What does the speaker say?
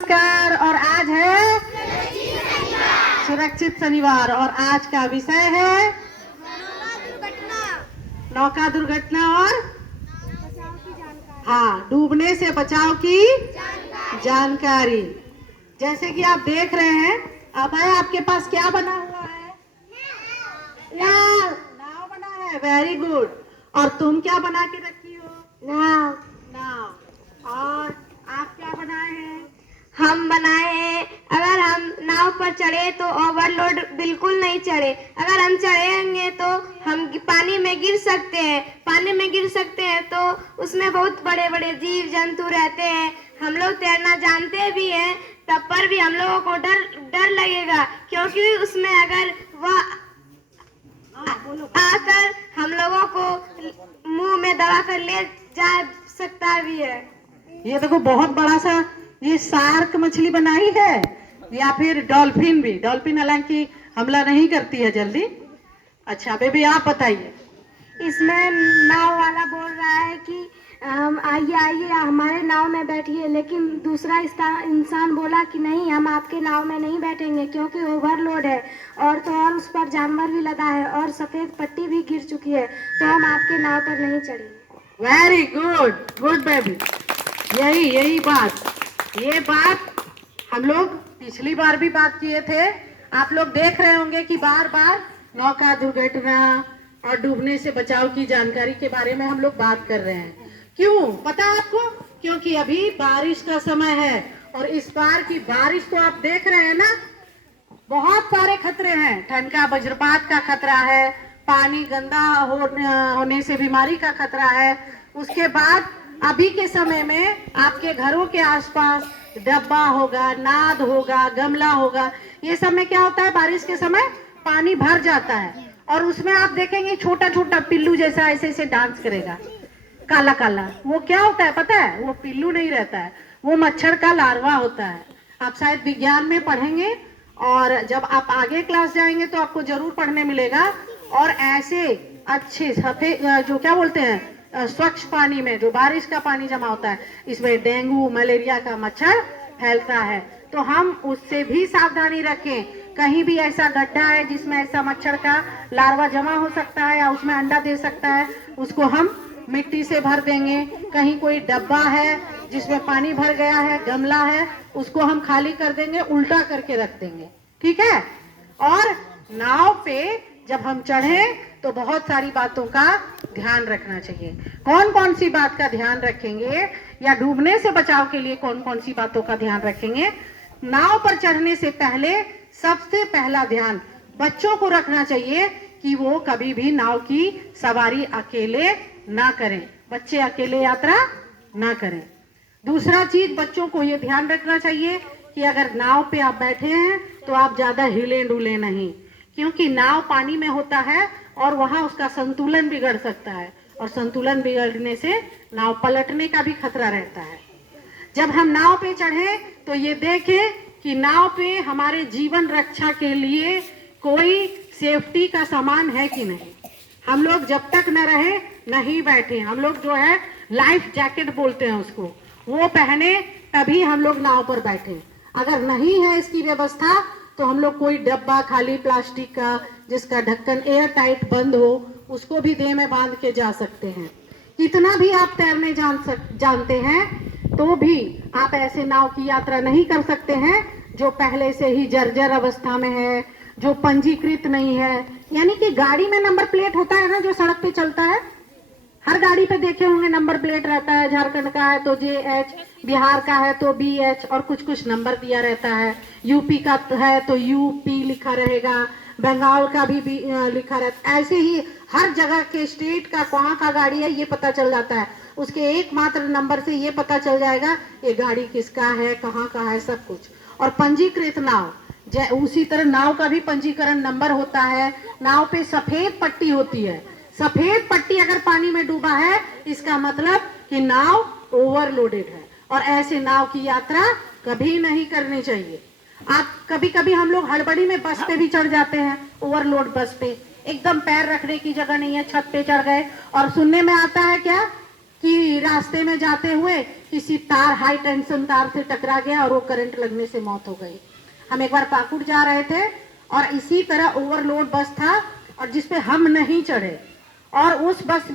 नमस्कार। और आज है सुरक्षित शनिवार और आज का विषय है नौका दुर्घटना और डूबने से बचाव की जानकारी। जैसे कि आप देख रहे हैं, अब आपके पास क्या बना हुआ है? नाव बना है। Very good. और तुम क्या बना के रखी हो? नाव। और आप क्या बनाए हैं? हम बनाए हैं अगर हम नाव पर चढ़े तो ओवरलोड बिल्कुल नहीं चढ़े। अगर हम चढ़ेंगे तो हम पानी में गिर सकते हैं। पानी में गिर सकते हैं तो उसमें बहुत बड़े बड़े जीव जंतु रहते हैं। हम लोग तैरना जानते भी हैं, तब पर भी हम लोगों को डर लगेगा, क्योंकि उसमें अगर वह आकर हम लोगों को मुंह में दबा कर ले जा सकता भी है। ये देखो, बहुत बड़ा सा ये शार्क मछली बनाई है, या फिर डॉल्फिन भी। डॉल्फिन हालांकि हमला नहीं करती है जल्दी। अच्छा बेबी, आप बताइए। इसमें नाव वाला बोल रहा है कि आइए आइए हमारे नाव में बैठिए, लेकिन दूसरा इंसान बोला कि नहीं, हम आपके नाव में नहीं बैठेंगे क्योंकि ओवरलोड है और तो और उस पर जानवर भी लगा है और सफेद पट्टी भी गिर चुकी है, तो हम आपके नाव पर नहीं चढ़ेंगे। Very good, good baby. यही बात, ये बात हम लोग पिछली बार भी बात किए थे। आप लोग देख रहे होंगे कि बार बार नौका दुर्घटना और डूबने से बचाव की जानकारी के बारे में हम लोग बात कर रहे हैं। क्यों पता है आपको? क्योंकि अभी बारिश का समय है और इस बार की बारिश तो आप देख रहे हैं ना, बहुत सारे खतरे हैं। ठंड का, वज्रपात का खतरा है, पानी गंदा होने से बीमारी का खतरा है। उसके बाद अभी के समय में आपके घरों के आसपास डब्बा होगा, नाद होगा, गमला होगा, ये सब में क्या होता है? बारिश के समय पानी भर जाता है और उसमें आप देखेंगे छोटा छोटा पिल्लू जैसा ऐसे ऐसे डांस करेगा, काला काला। वो क्या होता है पता है? वो पिल्लू नहीं रहता है, वो मच्छर का लार्वा होता है। आप शायद विज्ञान में पढ़ेंगे और जब आप आगे क्लास जाएंगे तो आपको जरूर पढ़ने मिलेगा। और ऐसे अच्छे सफेद, जो क्या बोलते हैं, स्वच्छ पानी में जो बारिश का पानी जमा होता है, इसमें डेंगू मलेरिया का मच्छर फैलता है। तो हम उससे भी सावधानी रखें। कहीं भी ऐसा गड्ढा है जिसमें ऐसा मच्छर का लार्वा जमा हो सकता है या उसमें अंडा दे सकता है, उसको हम मिट्टी से भर देंगे। कहीं कोई डब्बा है जिसमें पानी भर गया है, गमला है, उसको हम खाली कर देंगे, उल्टा करके रख देंगे। ठीक है? और नाव पे जब हम चढ़े तो बहुत सारी बातों का ध्यान रखना चाहिए। कौन कौन सी बात का ध्यान रखेंगे, या डूबने से बचाव के लिए कौन कौन सी बातों का ध्यान रखेंगे? नाव पर चढ़ने से पहले सबसे पहला ध्यान बच्चों को रखना चाहिए कि वो कभी भी नाव की सवारी अकेले ना करें। बच्चे अकेले यात्रा ना करें। दूसरा चीज, बच्चों को ये ध्यान रखना चाहिए कि अगर नाव पे आप बैठे हैं तो आप ज्यादा हिले डुले नहीं, क्योंकि नाव पानी में होता है और वहां उसका संतुलन बिगड़ सकता है और संतुलन बिगड़ने से नाव पलटने का भी खतरा रहता है। जब हम नाव पे चढ़े तो ये देखें कि नाव पे हमारे जीवन रक्षा के लिए कोई सेफ्टी का सामान है कि नहीं। हम लोग जब तक न रहे नहीं बैठे। हम लोग जो है लाइफ जैकेट बोलते हैं उसको, वो पहने तभी हम लोग नाव पर बैठे। अगर नहीं है इसकी व्यवस्था तो हम लोग कोई डब्बा खाली प्लास्टिक का जिसका ढक्कन एयर टाइट बंद हो, उसको भी देह में बांध के जा सकते हैं। कितना भी आप तैरने जानते हैं तो भी आप ऐसे नाव की यात्रा नहीं कर सकते हैं जो पहले से ही जर्जर अवस्था में है, जो पंजीकृत नहीं है। यानी कि गाड़ी में नंबर प्लेट होता है ना, जो सड़क पे चलता है, हर गाड़ी पे देखे होंगे नंबर प्लेट रहता है। झारखंड का है तो JH, बिहार का है तो BH, और कुछ कुछ नंबर दिया रहता है। यूपी का है तो UP लिखा रहेगा, बंगाल का भी लिखा रहता है। ऐसे ही हर जगह के स्टेट का कहाँ का गाड़ी है ये पता चल जाता है। उसके एकमात्र नंबर से ये पता चल जाएगा ये गाड़ी किसका है, कहाँ का है, सब कुछ। और पंजीकृत नाव, उसी तरह नाव का भी पंजीकरण नंबर होता है। नाव पे सफेद पट्टी होती है। सफेद पट्टी अगर पानी में डूबा है इसका मतलब कि नाव ओवरलोडेड है और ऐसे नाव की यात्रा कभी नहीं करनी चाहिए। आप कभी कभी हम लोग हड़बड़ी में बस पे भी चढ़ जाते हैं, ओवरलोड बस पे एकदम पैर रखने की जगह नहीं है, छत पे चढ़ गए। और सुनने में आता है क्या कि रास्ते में जाते हुए किसी तार, हाई टेंशन तार से टकरा गया और वो करंट लगने से मौत हो गई। हम एक बार पाकुड़ जा रहे थे और इसी तरह ओवरलोड बस था और जिसपे हम नहीं चढ़े और उस बस